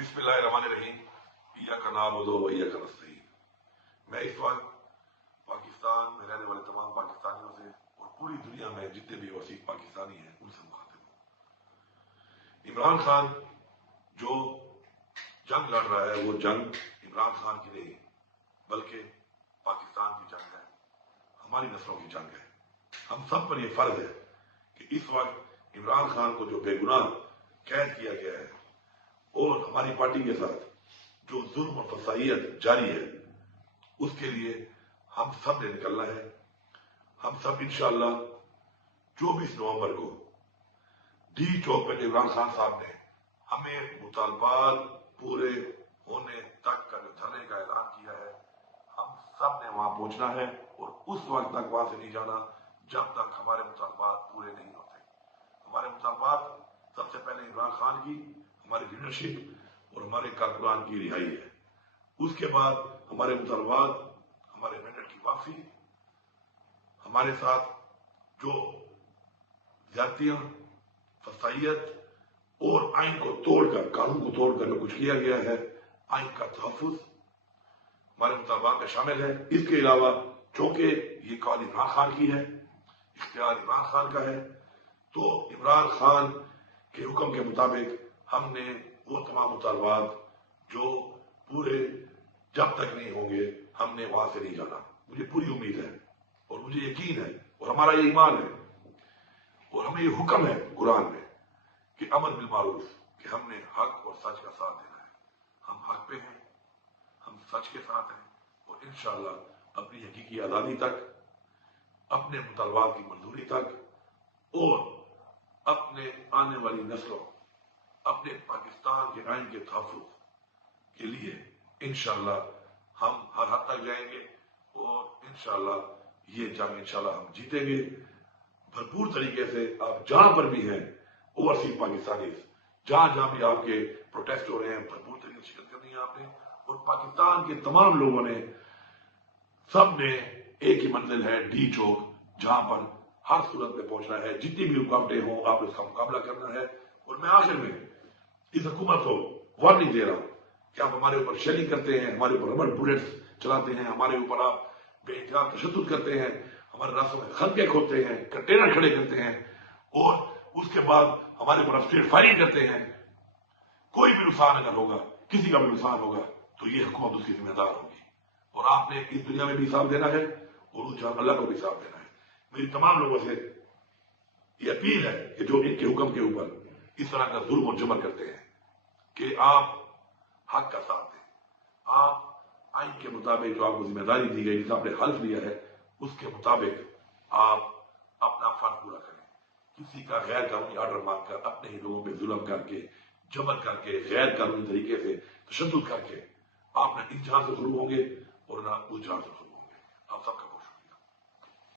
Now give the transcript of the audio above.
بسم اللہ الرحمن الرحیم ایاک نعبد و ایاک نستعین۔ میں اس وقت پاکستان میں رہنے والے تمام پاکستانیوں سے اور پوری دنیا میں جتنے بھی وسیع پاکستانی ہیں ان سے مخاطب ہوں۔ عمران خان جو جنگ لڑ رہا ہے وہ جنگ عمران خان کی نہیں بلکہ پاکستان کی جنگ ہے، ہماری نسلوں کی جنگ ہے۔ ہم سب پر یہ فرض ہے کہ اس وقت عمران خان کو جو بے گناہ قید کیا گیا ہے اور ہماری پارٹی کے ساتھ جو ظلم اور فسائیت جاری ہے اس کے لیے ہم سب نے نکلنا ہے۔ ہم سب انشاءاللہ 24 نومبر کو ڈی چوک پہ عمران خان صاحب نے ہمیں مطالبات پورے ہونے تک کا جو دھرنے کا اعلان کیا ہے ہم سب نے وہاں پہنچنا ہے اور اس وقت تک وہاں سے نہیں جانا جب تک ہمارے مطالبات پورے نہیں ہوتے۔ ہمارے مطالبات سب سے پہلے عمران خان کی، ہماری لیڈرشپ اور ہمارے کارکنان کی رہائی ہے۔ اس کے بعد ہمارے مطالبات، ہمارے مینڈیٹ کی واپسی، ہمارے ساتھ جو زیادتیاں، فسائیت اور آئین کو توڑ کر، قانون کو توڑ کر جو کچھ کیا گیا ہے، آئین کا تحفظ ہمارے مطالبات میں شامل ہے۔ اس کے علاوہ چونکہ یہ کال عمران خان کی ہے، اختیار عمران خان کا ہے، تو عمران خان کے حکم کے مطابق ہم نے وہ تمام مطالبات جو پورے جب تک نہیں ہوں گے ہم نے وہاں سے نہیں جانا۔ مجھے پوری امید ہے اور مجھے یقین ہے اور ہمارا یہ ایمان ہے اور ہمیں یہ حکم ہے قرآن میں کہ امر بالمعروف، کہ ہم نے حق اور سچ کا ساتھ دینا ہے۔ ہم حق پہ ہیں، ہم سچ کے ساتھ ہیں اور انشاءاللہ اپنی حقیقی آزادی تک، اپنے مطالبات کی منظوری تک اور اپنے آنے والی نسلوں، اپنے پاکستان کے آئین کے تحفظ کے لیے انشاءاللہ ہم ہر حد تک جائیں گے اور انشاءاللہ یہ جنگ انشاءاللہ ہم جیتیں گے بھرپور طریقے سے۔ آپ جہاں پر بھی ہیں اوورسیز پاکستانی، جہاں جہاں بھی آپ کے پروٹیسٹ ہو رہے ہیں، بھرپور طریقے سے شرکت کرنی ہے آپ نے، اور پاکستان کے تمام لوگوں نے، سب نے ایک ہی منزل ہے ڈی چوک، جہاں پر ہر صورت میں پہنچنا ہے۔ جتنی بھی رکاوٹیں ہوں آپ اس کا مقابلہ کرنا ہے۔ اور میں آخر میں اس حکومت کو وارننگ دے رہا ہوں کہ آپ ہمارے اوپر شیلنگ کرتے ہیں، ہمارے اوپر ربڑ بلیٹس چلاتے ہیں، ہمارے اوپر آپ بے انتہا تشدد کرتے ہیں، ہمارے راستوں میں خندقیں کھودتے ہیں، کنٹینر کھڑے کرتے ہیں اور اس کے بعد ہمارے اوپر اسٹریٹ فائرنگ کرتے ہیں۔ کوئی بھی نقصان اگر ہوگا، کسی کا بھی نقصان ہوگا تو یہ حکومت اس کی ذمہ دار ہوگی اور آپ نے اس دنیا میں بھی حساب دینا ہے اور اس جہاں اللہ کو بھی حساب دینا ہے۔ میری تمام لوگوں سے یہ اپیل ہے کہ جو ان کے حکم کے اوپر اس طرح کا ظلم اور جبر کرتے ہیں کہ آپ حق کا ساتھ دیں، آپ آئین کے مطابق جو آپ کو ذمہ داری دی گئی، جس آپ نے حلف لیا ہے، اس کے مطابق آپ اپنا فرض پورا کریں۔ کسی کا غیر قانونی آرڈر مانگ کر، اپنے ہی لوگوں پہ ظلم کر کے، جبر کر کے، غیر قانونی طریقے سے تشدد کر کے آپ نہ اس جہاں سے شروع ہوں گے اور نہ اس جہاں سے شروع